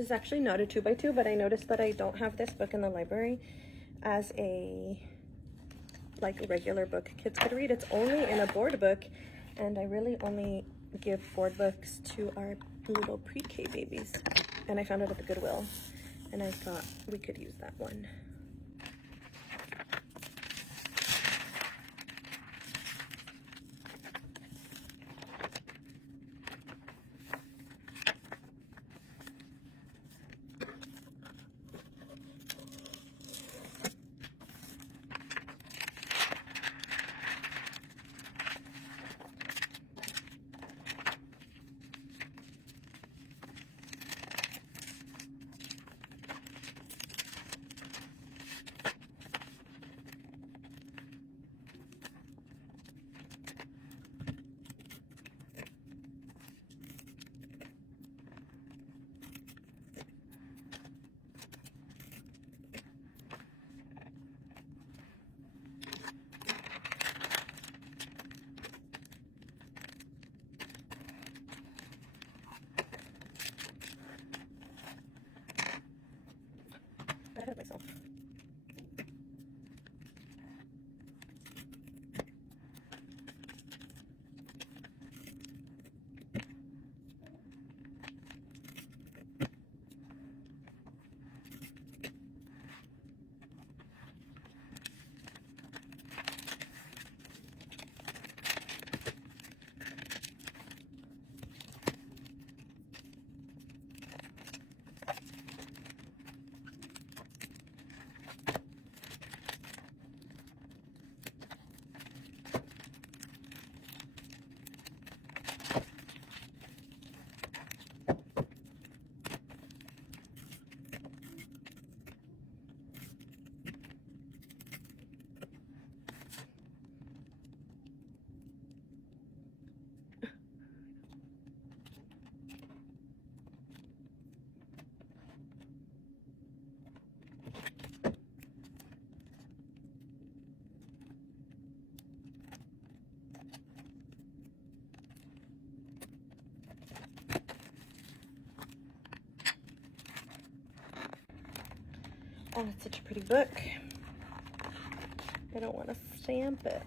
This is actually not a 2x2, but I noticed that I don't have this book in the library as a like a regular book kids could read. It's only in a board book, and I really only give board books to our little pre-K babies. And I found it at the Goodwill, and I thought we could use that one. I had myself. Oh, it's such a pretty book. I don't want to stamp it.